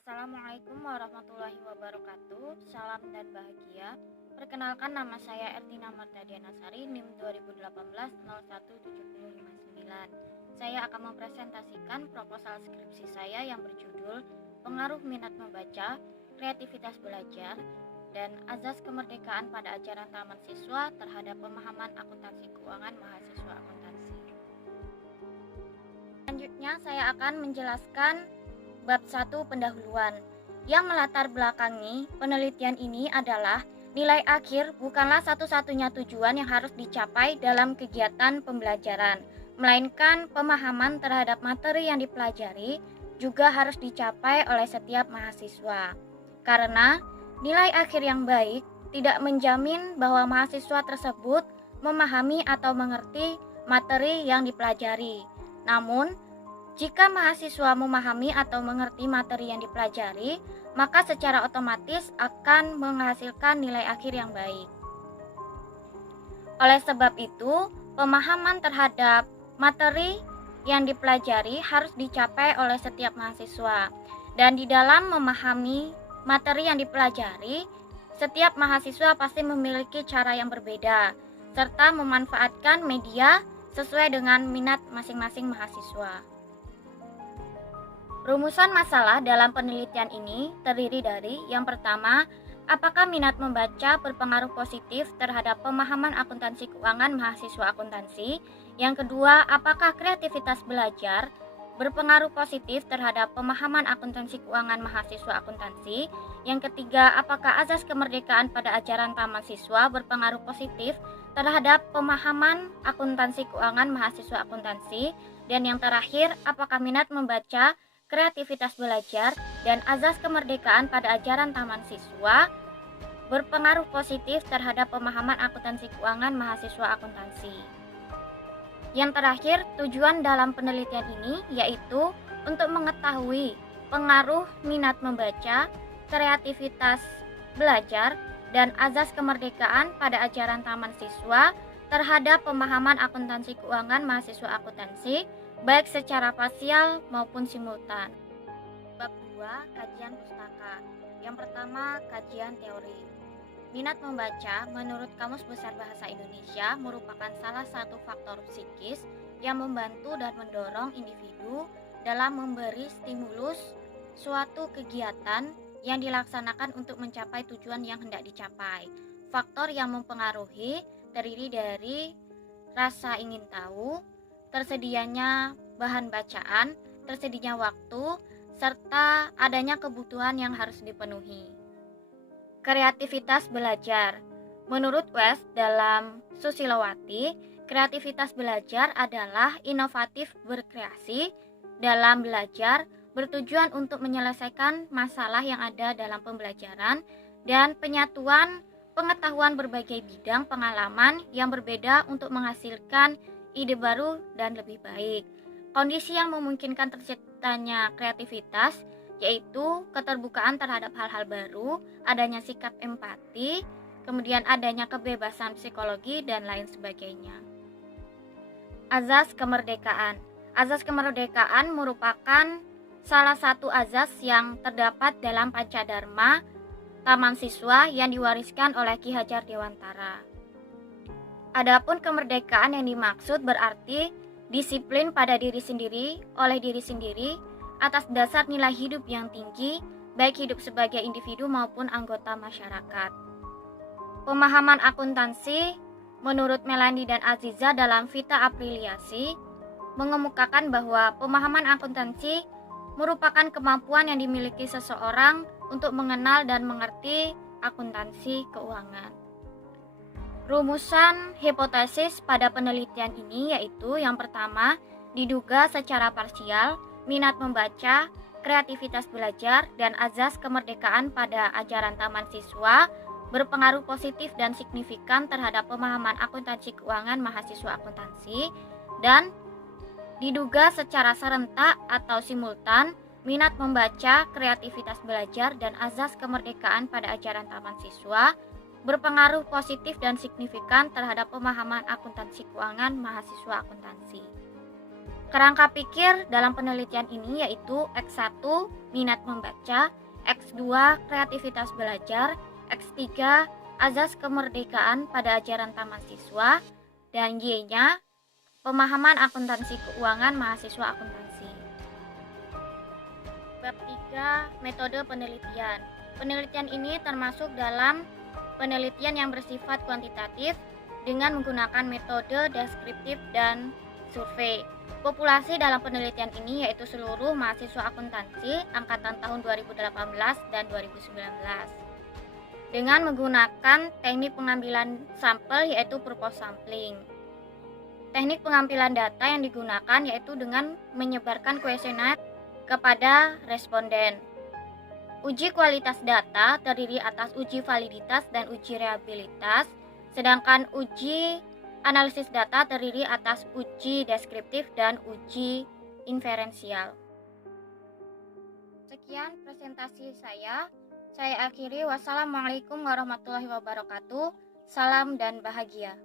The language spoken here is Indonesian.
Assalamualaikum warahmatullahi wabarakatuh. Salam dan bahagia. Perkenalkan, nama saya Ertina Martadiana Sari, NIM 2018-017059. Saya akan mempresentasikan proposal skripsi saya yang berjudul Pengaruh Minat Membaca, Kreativitas Belajar, dan Azas Kemerdekaan pada Ajaran Taman Siswa terhadap Pemahaman Akuntansi Keuangan Mahasiswa Akuntansi. Selanjutnya saya akan menjelaskan Bab 1 pendahuluan. Yang melatar belakangi penelitian ini adalah nilai akhir bukanlah satu-satunya tujuan yang harus dicapai dalam kegiatan pembelajaran, melainkan pemahaman terhadap materi yang dipelajari juga harus dicapai oleh setiap mahasiswa. Karena nilai akhir yang baik tidak menjamin bahwa mahasiswa tersebut memahami atau mengerti materi yang dipelajari. Namun, jika mahasiswa memahami atau mengerti materi yang dipelajari, maka secara otomatis akan menghasilkan nilai akhir yang baik. Oleh sebab itu, pemahaman terhadap materi yang dipelajari harus dicapai oleh setiap mahasiswa. Dan di dalam memahami materi yang dipelajari, setiap mahasiswa pasti memiliki cara yang berbeda, serta memanfaatkan media sesuai dengan minat masing-masing mahasiswa. Rumusan masalah dalam penelitian ini terdiri dari yang pertama, apakah minat membaca berpengaruh positif terhadap pemahaman akuntansi keuangan mahasiswa akuntansi? Yang kedua, apakah kreativitas belajar berpengaruh positif terhadap pemahaman akuntansi keuangan mahasiswa akuntansi? Yang ketiga, apakah azas kemerdekaan pada ajaran taman siswa berpengaruh positif terhadap pemahaman akuntansi keuangan mahasiswa akuntansi? Dan yang terakhir, apakah minat membaca, kreativitas belajar, dan azas kemerdekaan pada ajaran taman siswa berpengaruh positif terhadap pemahaman akuntansi keuangan mahasiswa akuntansi. Yang terakhir, tujuan dalam penelitian ini yaitu untuk mengetahui pengaruh minat membaca, kreativitas belajar, dan azas kemerdekaan pada ajaran taman siswa terhadap pemahaman akuntansi keuangan mahasiswa akuntansi, baik secara parsial maupun simultan. Bab 2, kajian pustaka. Yang pertama, kajian teori. Minat membaca menurut Kamus Besar Bahasa Indonesia merupakan salah satu faktor psikis yang membantu dan mendorong individu dalam memberi stimulus suatu kegiatan yang dilaksanakan untuk mencapai tujuan yang hendak dicapai. Faktor yang mempengaruhi terdiri dari rasa ingin tahu, tersedianya bahan bacaan, tersedianya waktu, serta adanya kebutuhan yang harus dipenuhi. Kreativitas belajar. Menurut West dalam Susilowati, kreativitas belajar adalah inovatif berkreasi dalam belajar bertujuan untuk menyelesaikan masalah yang ada dalam pembelajaran dan penyatuan pengetahuan berbagai bidang pengalaman yang berbeda untuk menghasilkan ide baru dan lebih baik. Kondisi yang memungkinkan terciptanya kreativitas yaitu keterbukaan terhadap hal-hal baru, adanya sikap empati, kemudian adanya kebebasan psikologi, dan lain sebagainya. Azas kemerdekaan. Azas kemerdekaan merupakan salah satu azas yang terdapat dalam Pancadharma Taman Siswa yang diwariskan oleh Ki Hajar Dewantara. Adapun kemerdekaan yang dimaksud berarti disiplin pada diri sendiri oleh diri sendiri atas dasar nilai hidup yang tinggi, baik hidup sebagai individu maupun anggota masyarakat. Pemahaman akuntansi menurut Melanie dan Aziza dalam Vita Apriliasi mengemukakan bahwa pemahaman akuntansi merupakan kemampuan yang dimiliki seseorang untuk mengenal dan mengerti akuntansi keuangan. Rumusan hipotesis pada penelitian ini yaitu yang pertama, diduga secara parsial, minat membaca, kreativitas belajar, dan azas kemerdekaan pada ajaran taman siswa berpengaruh positif dan signifikan terhadap pemahaman akuntansi keuangan mahasiswa akuntansi, dan diduga secara serentak atau simultan, minat membaca, kreativitas belajar, dan azas kemerdekaan pada ajaran taman siswa berpengaruh positif dan signifikan terhadap pemahaman akuntansi keuangan mahasiswa akuntansi. Kerangka pikir dalam penelitian ini yaitu X1 minat membaca, X2 kreativitas belajar, X3 azas kemerdekaan pada ajaran taman siswa, dan Y-nya pemahaman akuntansi keuangan mahasiswa akuntansi. Bab 3 metode penelitian. Penelitian ini termasuk dalam penelitian yang bersifat kuantitatif dengan menggunakan metode deskriptif dan survei. Populasi dalam penelitian ini yaitu seluruh mahasiswa akuntansi angkatan tahun 2018 dan 2019. Dengan menggunakan teknik pengambilan sampel yaitu purpose sampling. Teknik pengambilan data yang digunakan yaitu dengan menyebarkan kuesioner kepada responden. Uji kualitas data terdiri atas uji validitas dan uji reliabilitas, sedangkan uji analisis data terdiri atas uji deskriptif dan uji inferensial. Sekian presentasi saya. Saya akhiri. Wassalamualaikum warahmatullahi wabarakatuh. Salam dan bahagia.